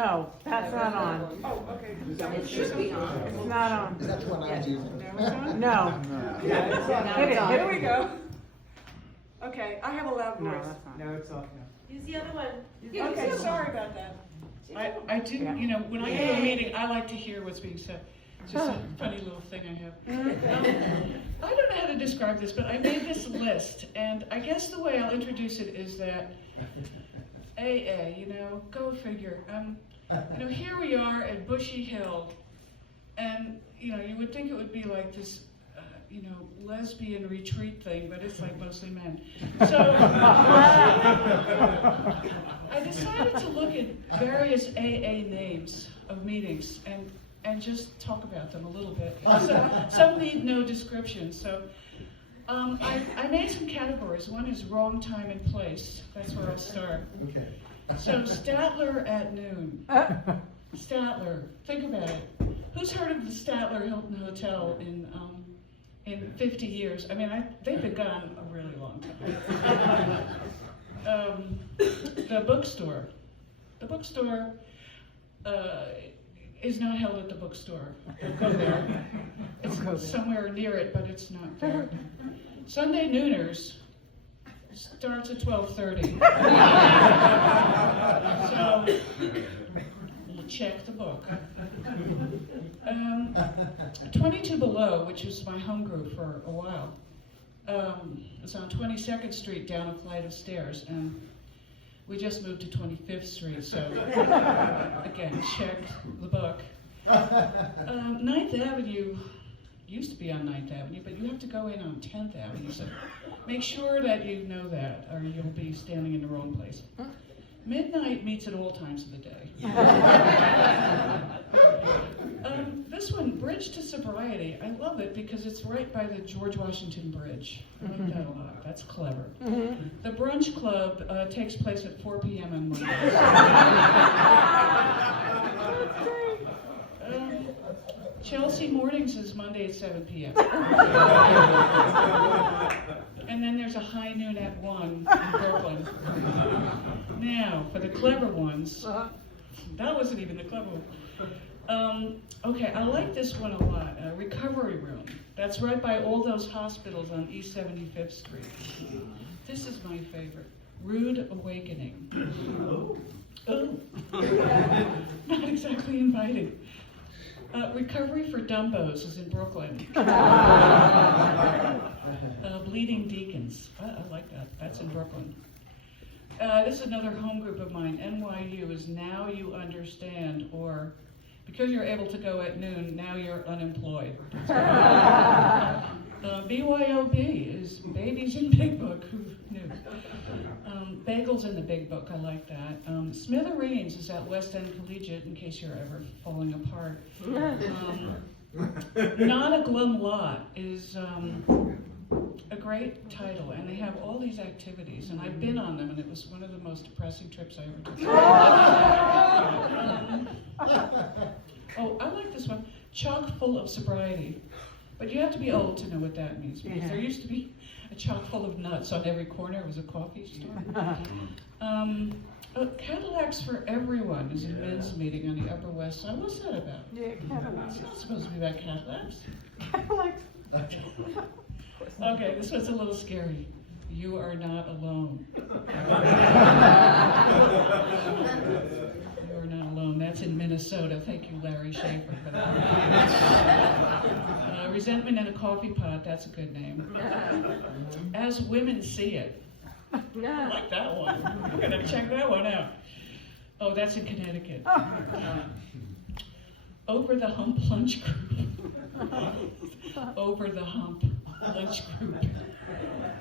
No, that's not on. Oh, okay. It should be on. It's not on. Is that the one I was using? No. Yeah, it's on. Hit it, hit Here it. we go. Okay, I have a loud No, voice. that's not. No, it's off now. Use the other one. Okay, sorry about that. I do, you know, when I go to a meeting, I like to hear what's being said. It's just a funny little thing I have. I don't know how to describe this, but I made this list, and I guess the way I'll introduce it is that AA, you know, go figure. You know, here we are at Bushy Hill, and, you know, you would think it would be like this, you know, lesbian retreat thing, but it's like mostly men. So I decided to look at various AA names of meetings and just talk about them a little bit. So, some need no description. So I made some categories. One is wrong time and place. That's where I'll start. Okay. So Statler at noon. Statler, think about it. Who's heard of the Statler Hilton Hotel in 50 years? I mean, they've been gone a really long time. The bookstore. The bookstore is not held at the bookstore. Don't go there. It's somewhere near it, but it's not there. Sunday Nooners starts at 12:30. So, we'll check the book. 22 Below, which was my home group for a while, it's on 22nd Street down a flight of stairs, and we just moved to 25th Street, so again, check the book. 9th Avenue used to be on 9th Avenue, but you have to go in on 10th Avenue, so make sure that you know that, or you'll be standing in the wrong place. Midnight meets at all times of the day. This one, Bridge to Sobriety, I love it because it's right by the George Washington Bridge. I like that a lot. That's clever. The Brunch Club takes place at 4 p.m. on Monday. Chelsea Mornings is Monday at 7 p.m. And then there's a high noon at 1 in Brooklyn. Now, for the clever ones, that wasn't even the clever one. Okay, I like this one a lot. Recovery Room. That's right by all those hospitals on East 75th Street. This is my favorite. Rude Awakening. Oh. Not exactly inviting. Recovery for Dumbos is in Brooklyn. Bleeding Deacons. I like that. That's in Brooklyn. This is another home group of mine. NYU is Now You Understand, or because you're able to go at noon, now you're unemployed. BYOB is Babies in Big Book. Who knew? Bagels in the Big Book. I like that. Smithereens is at West End Collegiate, in case you're ever falling apart. Not a Glum Lot is a great title, and they have all these activities, and I've been on them, and it was one of the most depressing trips I ever took. Oh, I like this one, Chock full of sobriety. But you have to be old to know what that means, because there used to be a chock full of nuts on every corner. It was a coffee store. Cadillacs for Everyone is a men's meeting on the Upper West Side. What's that about? Yeah, Cadillacs. It's not supposed to be about Cadillacs. Cadillacs. Okay, this one's a little scary. You are not alone. You are not alone. That's in Minnesota. Thank you, Larry Schaefer, for that. Resentment in a Coffee Pot. That's a good name. As Women See It. I like that one. I'm going to check that one out. Oh, that's in Connecticut. Over the Hump Lunch Group. Over the Hump Lunch Group.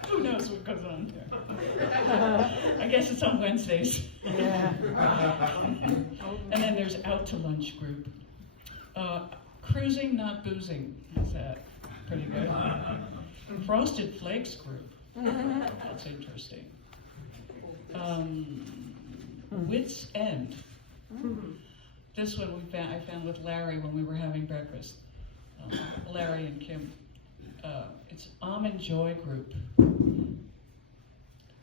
Who knows what goes on there? I guess it's on Wednesdays. Yeah. And then there's Out to Lunch Group. Cruising, Not Boozing. Is that pretty good? Frosted Flakes Group. That's interesting. Wits End. This one I found with Larry when we were having breakfast. Larry and Kim. It's Almond Joy Group.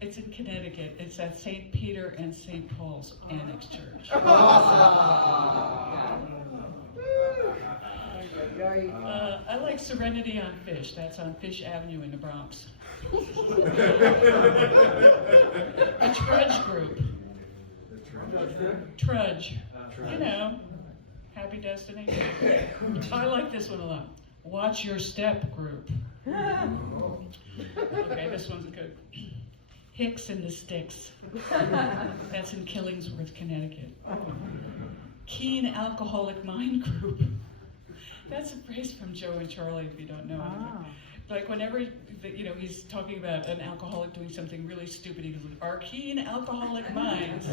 It's in Connecticut. It's at St. Peter and St. Paul's Annex Church. I like Serenity on Fish. That's on Fish Avenue in the Bronx. The Trudge Group. Trudge. You know, Happy Destiny. I like this one a lot. Watch Your Step Group. Okay, this one's good. Hicks and the Sticks. That's in Killingsworth, Connecticut. Keen Alcoholic Mind Group. That's a phrase from Joe and Charlie, if you don't know. Like whenever he's talking about an alcoholic doing something really stupid, he goes, "Our keen alcoholic minds."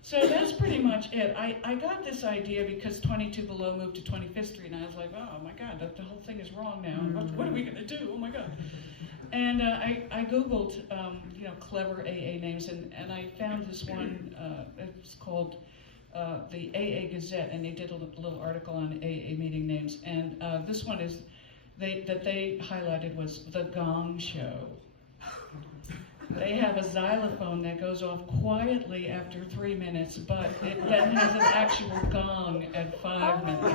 So that's pretty much it. I got this idea because 22 Below moved to 25th Street, and I was like, oh my God, the whole thing is wrong now. What are we gonna do? Oh my God. And I Googled, clever AA names, and I found this one. It's called the AA Gazette, and they did a little article on AA meeting names. And this one is that they highlighted was The Gong Show. They have a xylophone that goes off quietly after 3 minutes, but it then has an actual gong at 5 minutes.